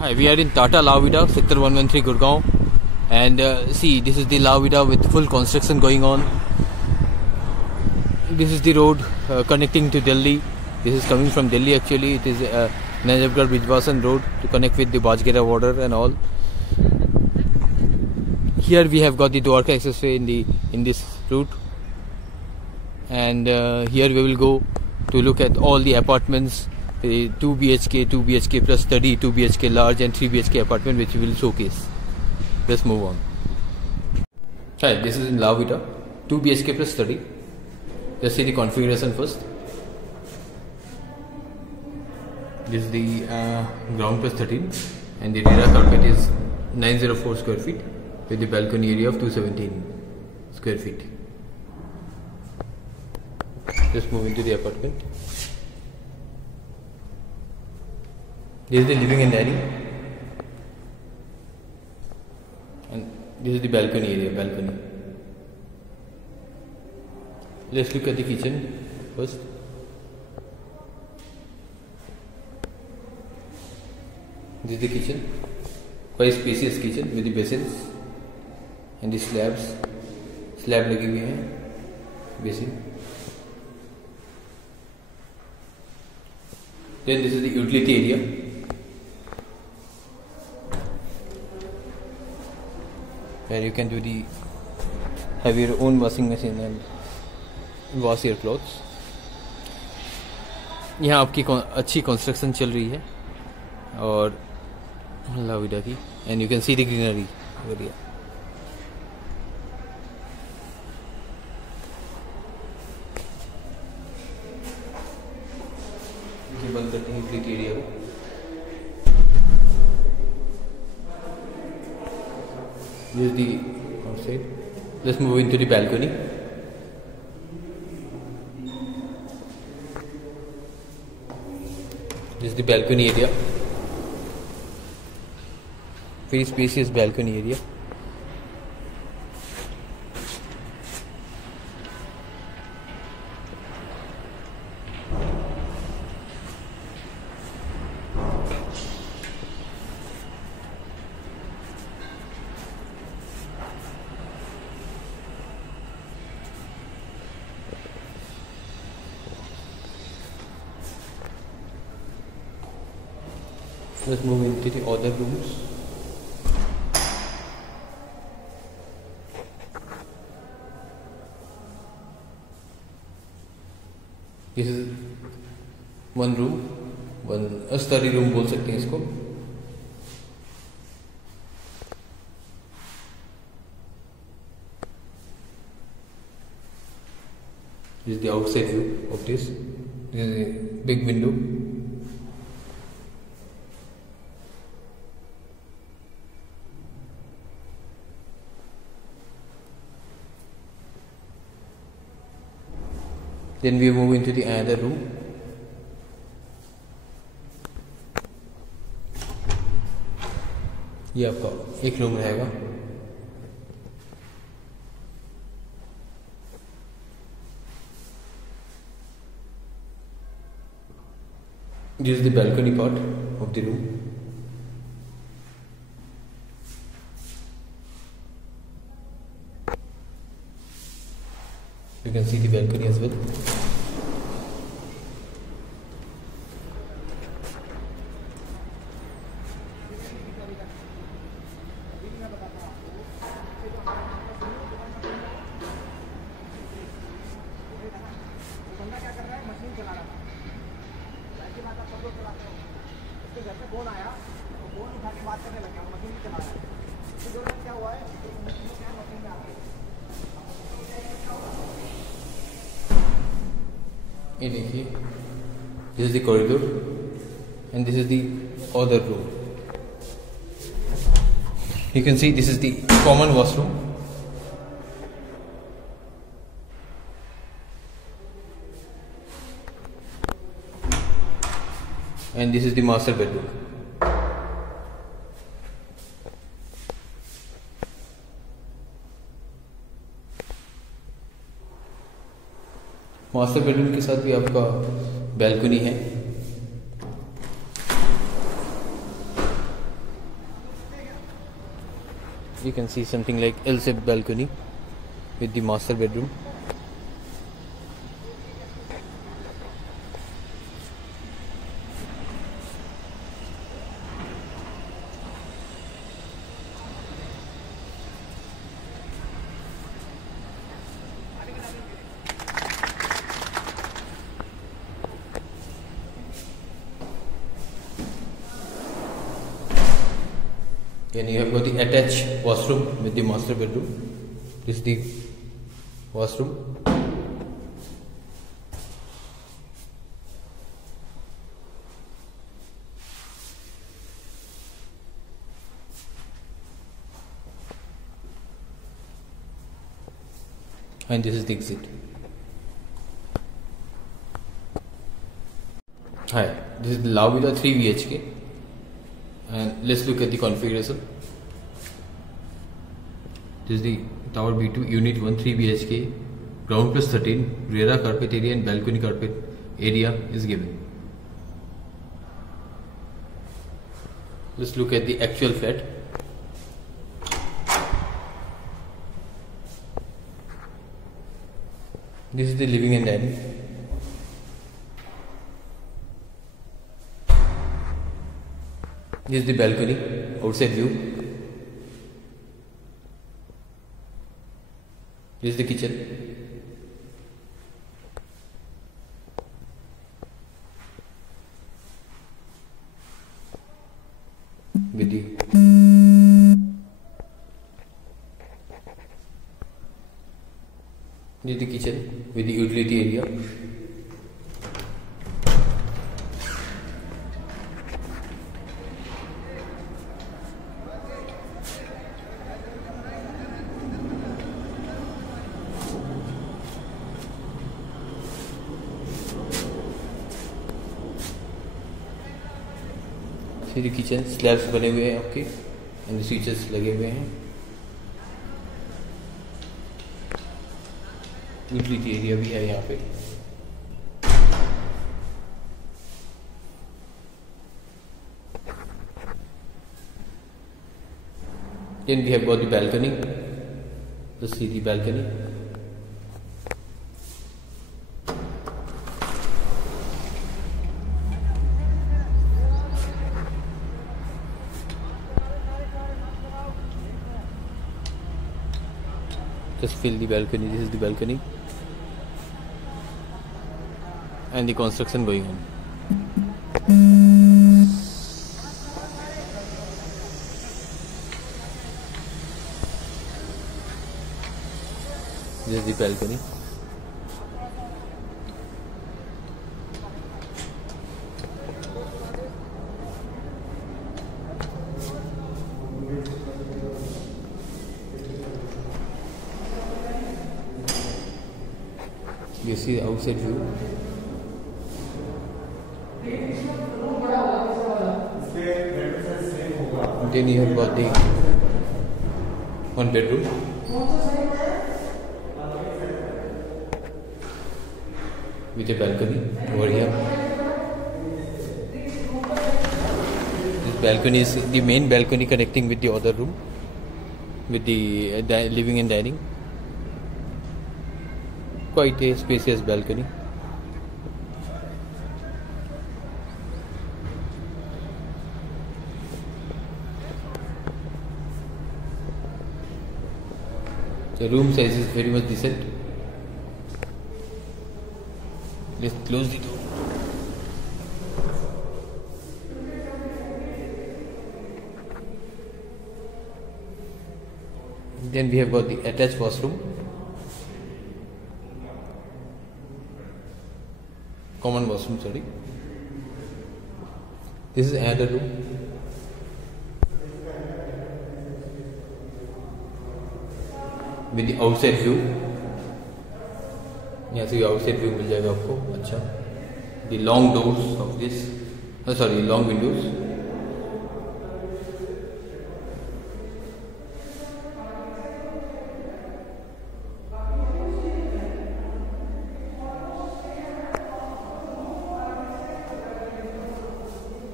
Hi, we are in Tata La Vida, Sector 113 Gurgaon, and see, this is the La Vida with full construction going on. This is the road connecting to Delhi. This is coming from Delhi actually. It is Najafgarh Bijwasan road to connect with the Bajgera border and all. Here we have got the Dwarka Expressway in this route, and here we will go to look at all the apartments. The 2 BHK, 2 BHK plus study, 2 BHK large and 3 BHK apartment which we will showcase. Let's move on. Hi, this is in La Vida, 2 BHK plus study. Let's see the configuration first. This is the ground plus 13 and the rear carpet is 904 square feet with the balcony area of 217 square feet. Let's move into the apartment. This is the living and dining, and this is the balcony area. Let's look at the kitchen first. This is the kitchen, quite spacious kitchen with the basins and the slab लगे हुए हैं, basin. Then this is the utility area. Where you can have your own washing machine and wash your clothes. यहाँ आपकी अच्छी construction चल रही है और ला विडा की, and you can see the greenery area. बंद करते हैं utility area को. This is the outside. Let's move into the balcony. This is the balcony area. Very spacious balcony area. Let's move into the other rooms. This is one room, one study room बोल सकते हैं इसको. This is the outside view of this. This is a big window. Then we move into the another room. ये आपका एक room रहेगा. This is the balcony part of the room. You can see the balcony as well. ये देखिए, this is the corridor and this is the other room. You can see this is the common washroom. And this is the master bedroom. Master bedroom के साथ भी आपका balcony है. You can see something like L-shaped balcony with the master bedroom. And you have got the attached washroom with the master bedroom. This is the washroom. And this is the exit. Hi, this is the La Villa 3 BHK. And let's look at the configuration. This is the Tower B2 Unit 1 3 BHK, ground plus 13, RERA carpet area and balcony carpet area is given. Let's look at the actual flat. This is the living and dining. This is the balcony, outside view. This is the kitchen. With the this is the kitchen with the utility area. See the kitchen, slabs बने हुए हैं आपके and switches लगे हुए हैं. Utility area भी है यहाँ पे. Then we have got the balcony. Let's see the balcony. Just feel the balcony. This is the balcony and the construction going on. This is the balcony. You see the outside view. Then you have got the one bedroom. With a balcony over here. This balcony is the main balcony connecting with the other room, with the living and dining. Quite a spacious balcony. The room size is very much decent. Let's close the door. Then we have got the attached washroom. Common washroom, sorry. This is another room. With the outside view. यहाँ से outside view मिल जाएगा आपको. अच्छा. The long doors of this. Sorry, long windows.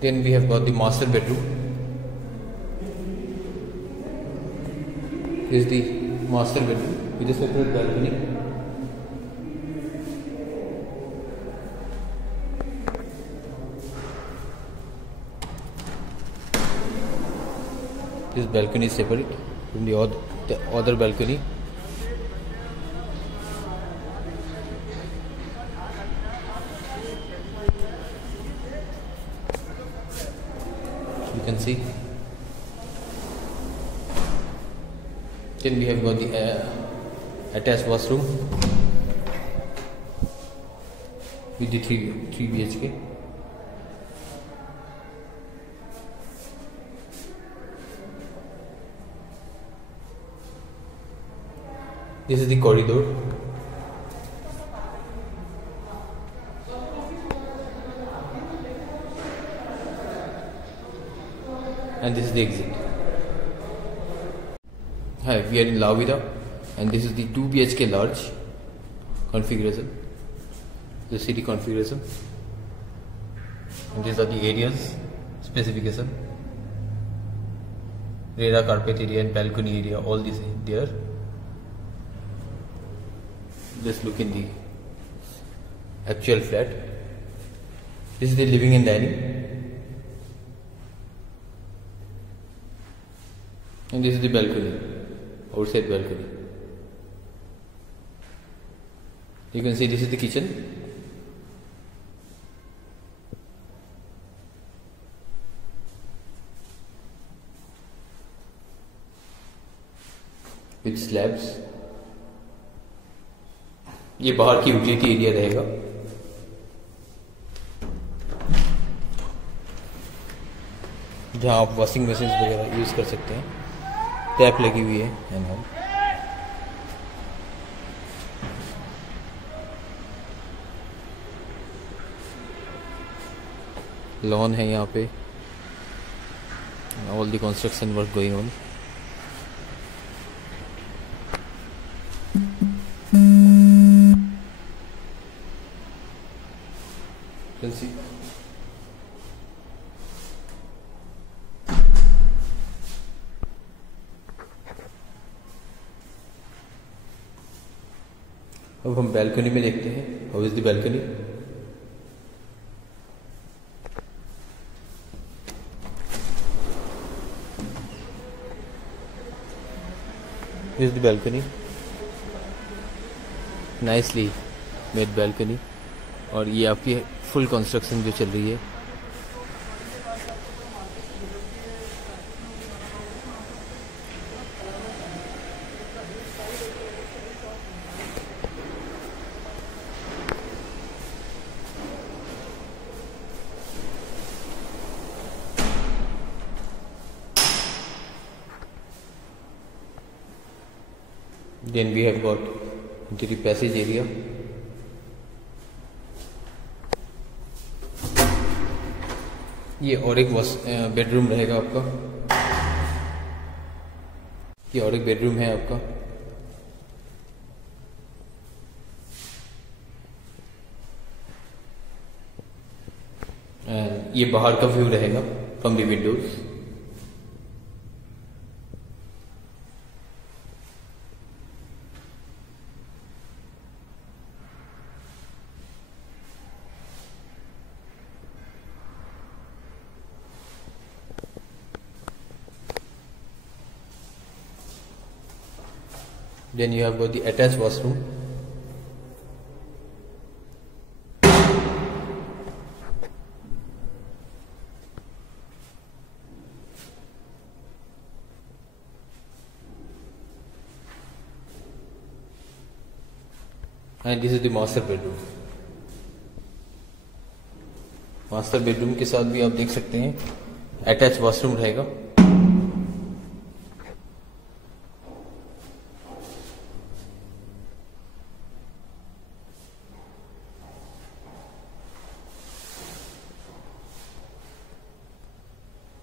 Then we have got the master bedroom. This is the master bedroom with a separate balcony. This balcony is separate from the other balcony. You can see. Then we have got the attached washroom with the 3 BHK. This is the corridor. And this is the exit. Hi, we are in La Vida, and this is the 2 BHK large configuration, the city configuration, and these are the areas specification, RERA carpet area and balcony area, all this there. Let's look in the actual flat. This is the living and dining, and this is the balcony, outside balcony. You can see this is the kitchen. With slabs. ये बाहर की utility area रहेगा. जहाँ आप washing machine वगैरह use कर सकते हैं. टैप लगी हुई है एंड ऑल. लॉन है यहाँ पे. All the construction work going on. See. अब हम बैल्कनी में देखते हैं. How is the balcony. Is the balcony. Nicely made balcony. और ये आपकी फुल कंस्ट्रक्शन जो चल रही है. Then we have got into the passage area. ये और एक बेडरूम रहेगा आपका. ये और एक बेडरूम है आपका. एंड ये बाहर का व्यू रहेगा from the Windows. Then you have got the attached washroom. And this is the master bedroom. Master bedroom के साथ भी आप देख सकते हैं अटैच वॉशरूम रहेगा.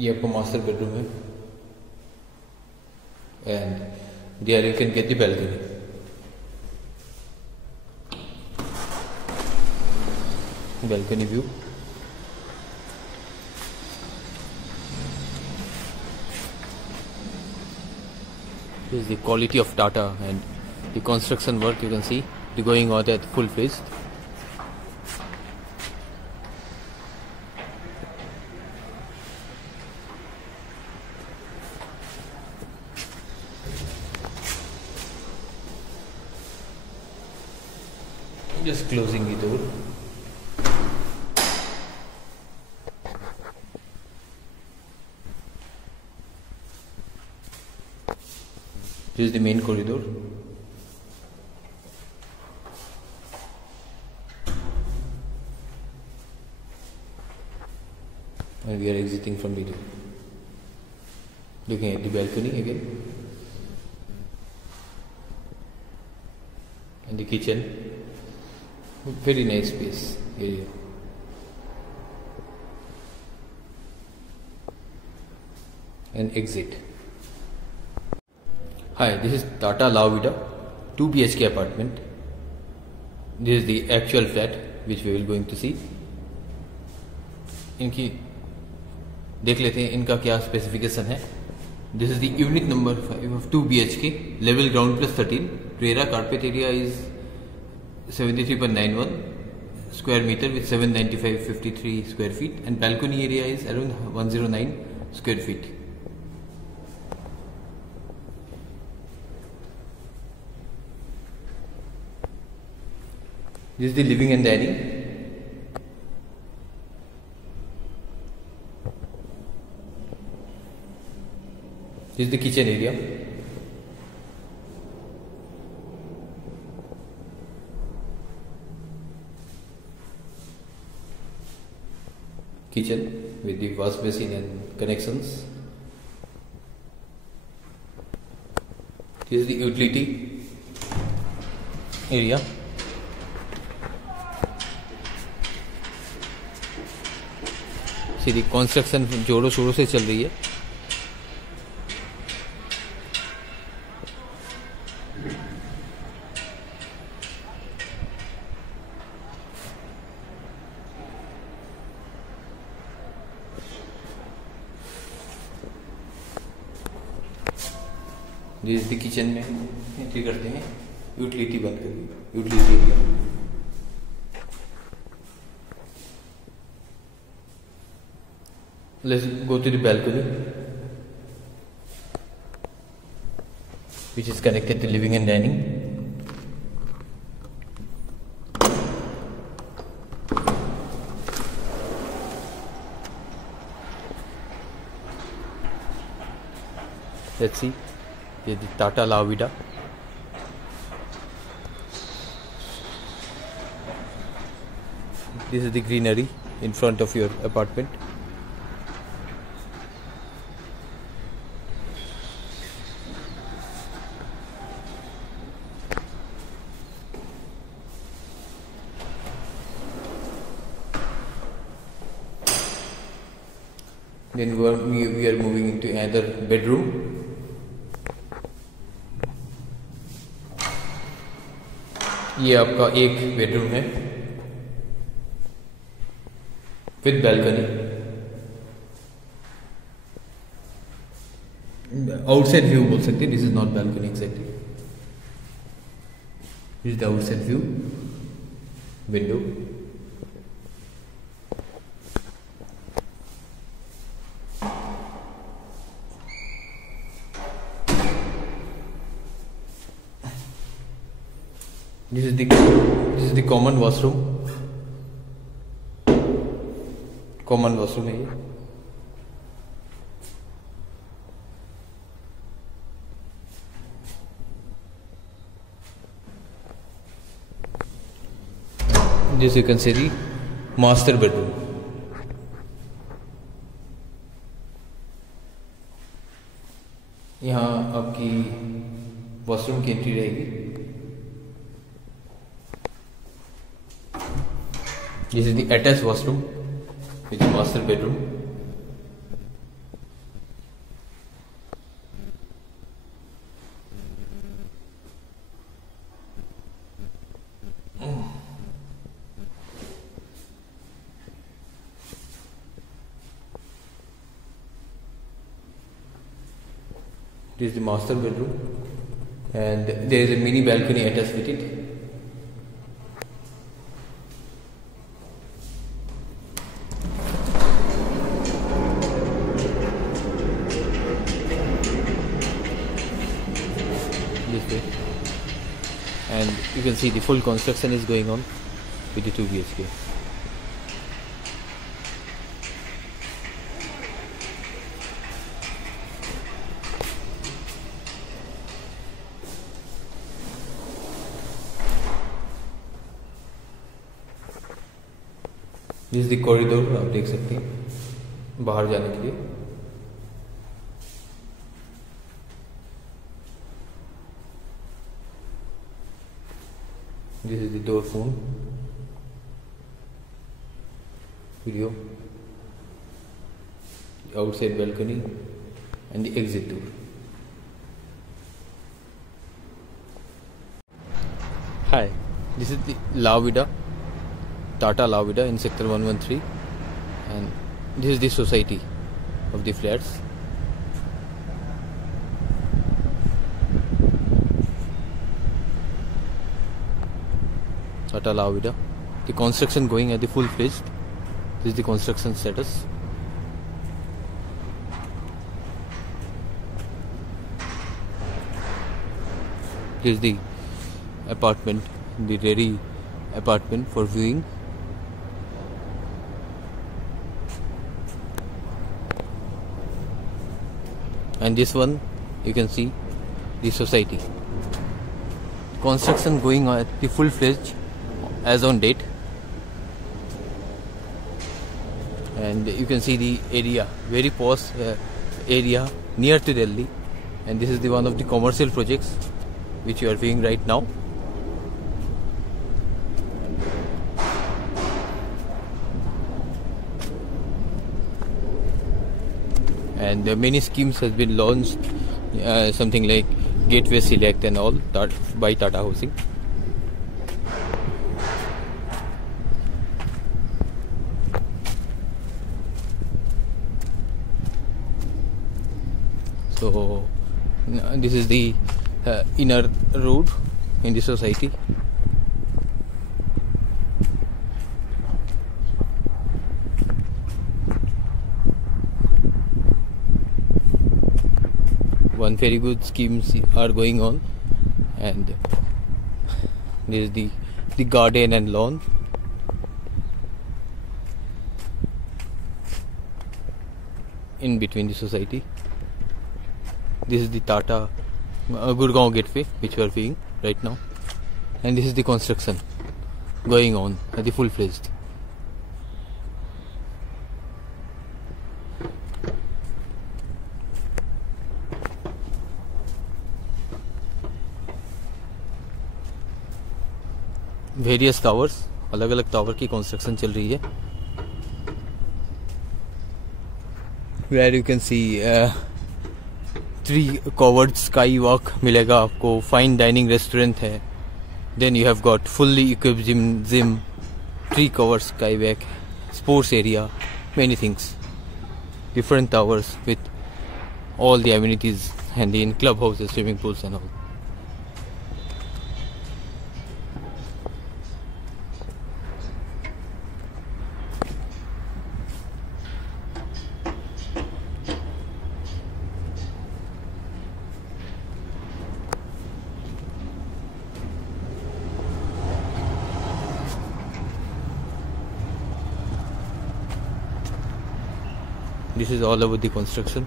ये आपका मास्टर बेडरूम है. And there you can get the balcony. Balcony view. This is the quality of Tata and the construction work. You can see the going on at full phase. Just closing the door. This is the main corridor. And we are exiting from the door. Looking at the balcony again. And the kitchen. Very nice space area. And exit. Hi, this is Tata Lavida 2 BHK apartment. This is the actual flat which we will going to see. इनकी देख लेते हैं इनका क्या specification है. This is the unit number 5 of 2 BHK, level ground plus 13. RERA carpet area is 73.91 square meter with 795.53 square feet, and balcony area is around 109 square feet. This is the living and dining. This is the kitchen area. Kitchen with the wash basin and connections. This is the utility area. Sidhi construction जोरों शोरों से चल रही है. जिस kitchen में entry करते हैं, यूटिलिटी बंद करके utility area. Let's go to the balcony, which is connected to living and dining. Let's see. This is the Tata Lavida. This is the greenery in front of your apartment. Then we are moving into another bedroom. ये आपका एक bedroom है with balcony. Outside view बोल सकते हैं. This is not balcony exactly. This is the outside view window. This is the common washroom. Common washroom है ये. This you can see the master bedroom. यहाँ आपकी वॉशरूम की entry रहेगी. This is the attached washroom with the master bedroom. This is the master bedroom, and there is a mini balcony attached with it. This way, and you can see the full construction is going on with the 2 BHK. This is the corridor, आप देख सकते हैं बाहर जाने के लिए. This is the door phone, video, the outside balcony, and the exit door. Hi, this is the La Vida, Tata La Vida in sector 113, and this is the society of the flats. Tata La Vida. The construction going at the full fledged. This is the construction status. This is the apartment, the ready apartment for viewing. And this one you can see the society. Construction going on at the full fledged as on date, and you can see the area, very posh area near to Delhi, and this is the one of the commercial projects which you are viewing right now. And many schemes has been launched, something like Gateway Select and all that by Tata Housing. So this is the inner road in the society. One very good schemes are going on, and this is the garden and lawn. In between the society. This is the Tata Gurgaon Gateway which we are viewing right now, and this is the construction going on at the full fledged. Various towers, अलग अलग tower की construction चल रही है. Where you can see 3 covered skywalk मिलेगा आपको, fine dining restaurant है, then you have got fully equipped gym, 3 covered skywalk, sports area, many things, different towers with all the amenities and in clubhouses, swimming pools and all. This is all about the construction.